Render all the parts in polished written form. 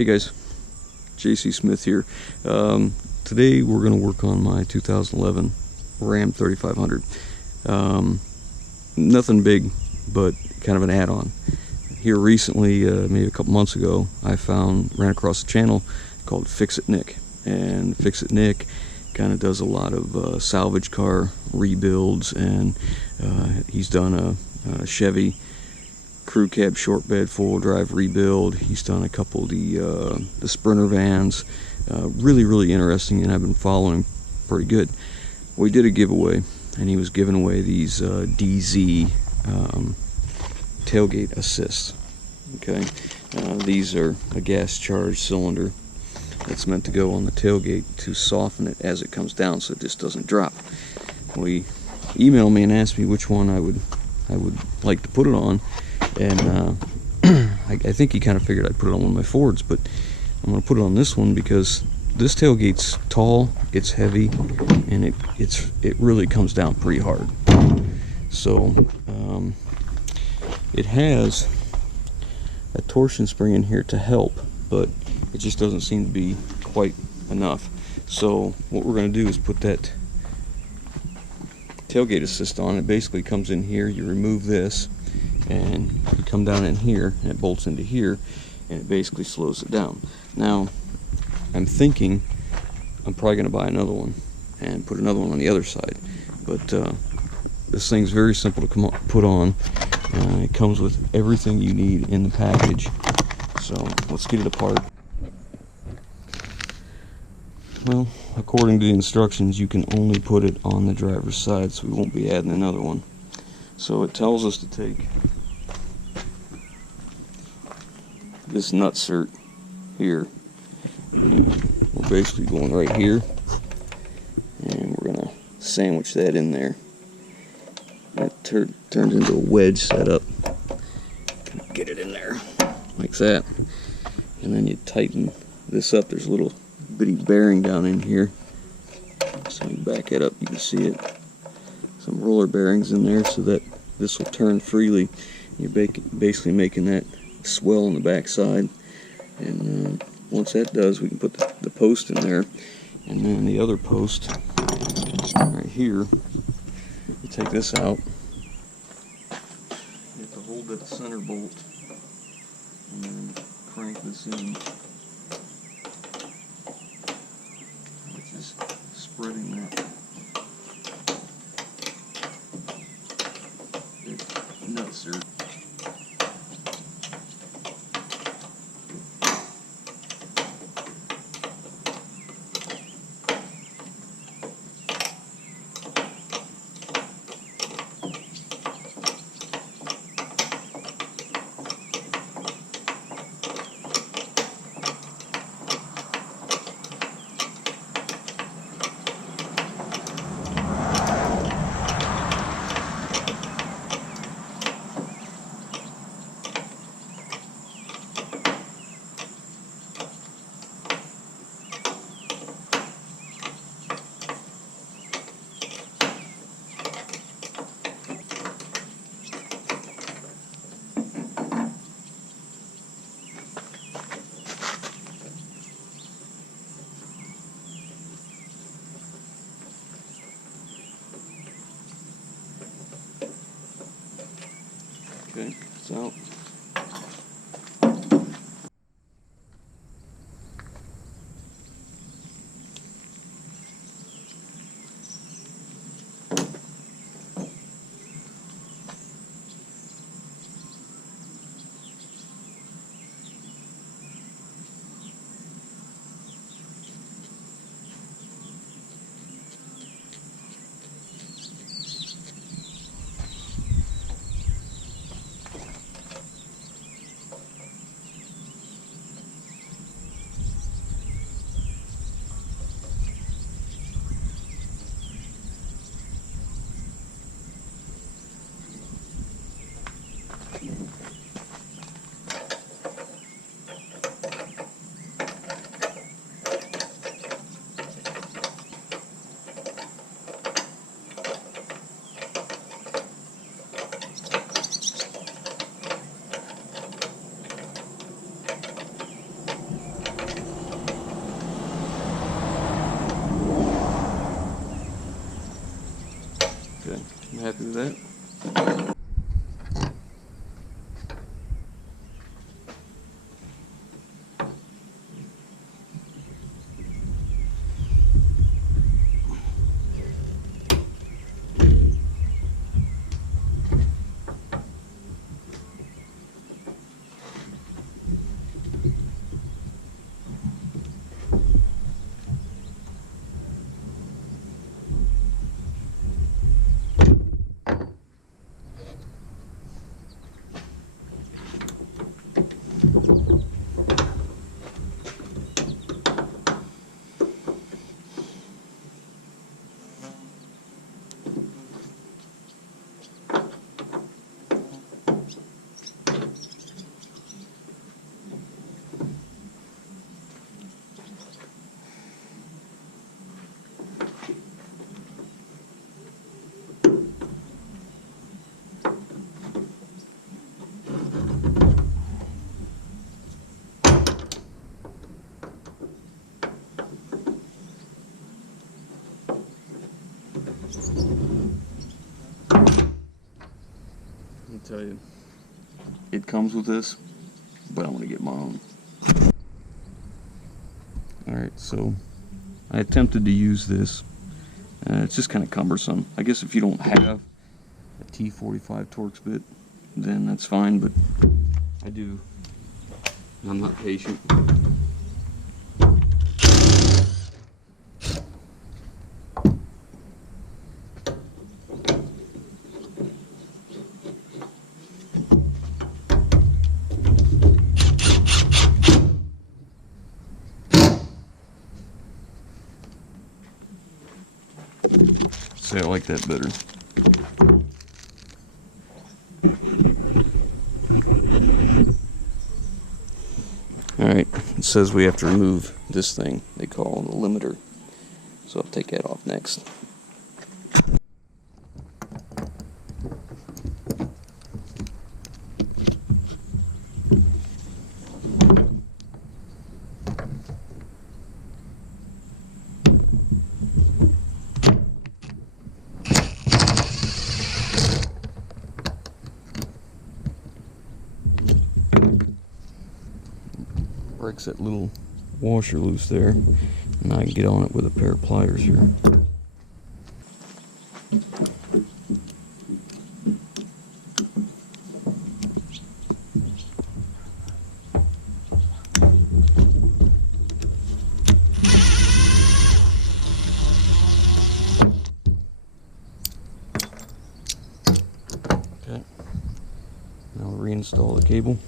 Hey guys, JC Smith here. Today we're going to work on my 2011 Ram 3500. Nothing big, but kind of an add-on. Here recently, maybe a couple months ago, I ran across a channel called Fix It Nick. And Fix It Nick kind of does a lot of salvage car rebuilds, and he's done a Chevy crew cab short bed four-wheel drive rebuild. He's done a couple of the Sprinter vans. Really interesting, and I've been following pretty good. We did a giveaway, and he was giving away these DZ tailgate assists. Okay, these are a gas charged cylinder that's meant to go on the tailgate to soften it as it comes down so it just doesn't drop. He emailed me and asked me which one I would like to put it on, and I think he kind of figured I'd put it on one of my Fords, but I'm going to put it on this one because this tailgate's tall, it's heavy, and it really comes down pretty hard. So it has a torsion spring in here to help, but it just doesn't seem to be quite enough. So what we're going to do is put that tailgate assist on. It basically comes in here, you remove this, and you come down in here, and it bolts into here, and it basically slows it down. Now, I'm thinking I'm probably going to buy another one and put another one on the other side. But this thing's very simple to put on. It comes with everything you need in the package. So let's get it apart. Well, according to the instructions, you can only put it on the driver's side, so we won't be adding another one. So it tells us to take this nutsert here. We're basically going right here, and we're going to sandwich that in there. That turns into a wedge setup. Get it in there like that, and then you tighten this up. There's a little bitty bearing down in here, so you back it up, you can see it. Some roller bearings in there so that this will turn freely. You're basically making that swell on the back side, and once that does, we can put the post in there, and then the other post right here, you take this out, you have to hold that center bolt and then crank this in, which is spreading that nutsert. Tell you, it comes with this, but I'm gonna get my own. Alright, so I attempted to use this. It's just kind of cumbersome. I guess if you don't have a T45 Torx bit, then that's fine, but I do. I'm not patient. See, I like that better. Alright, it says we have to remove this thing they call the limiter. So I'll take that off next. Breaks that little washer loose there, and I can get on it with a pair of pliers here. Okay, now we'll reinstall the cable.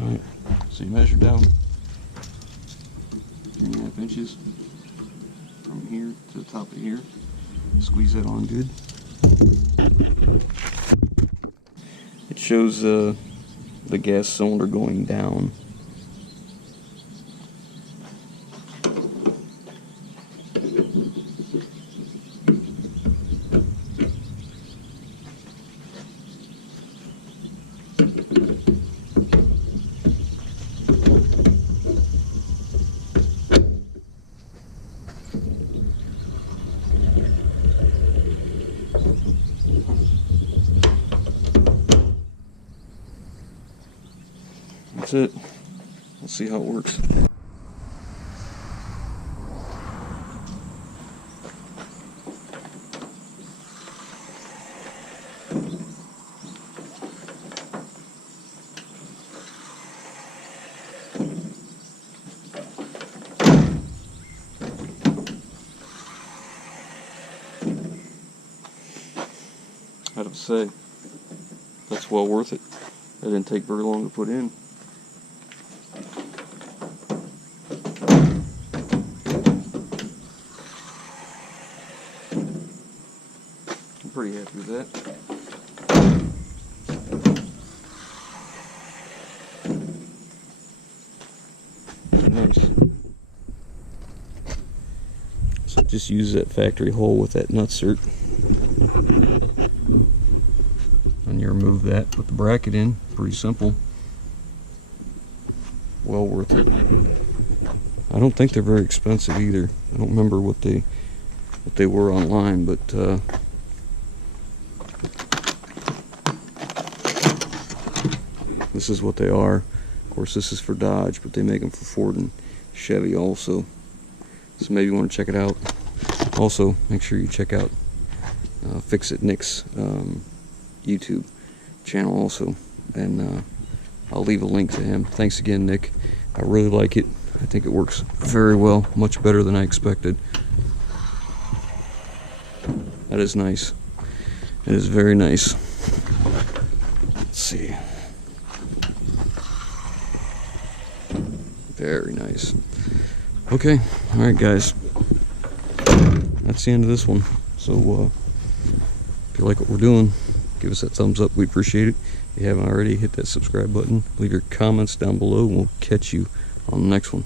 Alright, so you measure down 3.5 inches from here to the top of here. Squeeze that on good. It shows the gas cylinder going down. That's it. Let's see how it works. I'd have to say, that's well worth it. That didn't take very long to put in. I'm pretty happy with that. Nice. So just use that factory hole with that nutsert. And you remove that, put the bracket in, pretty simple. Well worth it. I don't think they're very expensive either. I don't remember what they were online, but this is what they are. Of course, this is for Dodge, but they make them for Ford and Chevy also. So maybe you want to check it out. Also, make sure you check out Fix It Nick's YouTube channel also, and I'll leave a link to him. Thanks again, Nick. I really like it. I think it works very well, much better than I expected. That is nice. It is very nice. Let's see. Very nice. Okay, alright guys. That's the end of this one. So if you like what we're doing, give us that thumbs up. We appreciate it. If you haven't already, hit that subscribe button. Leave your comments down below and we'll catch you on the next one.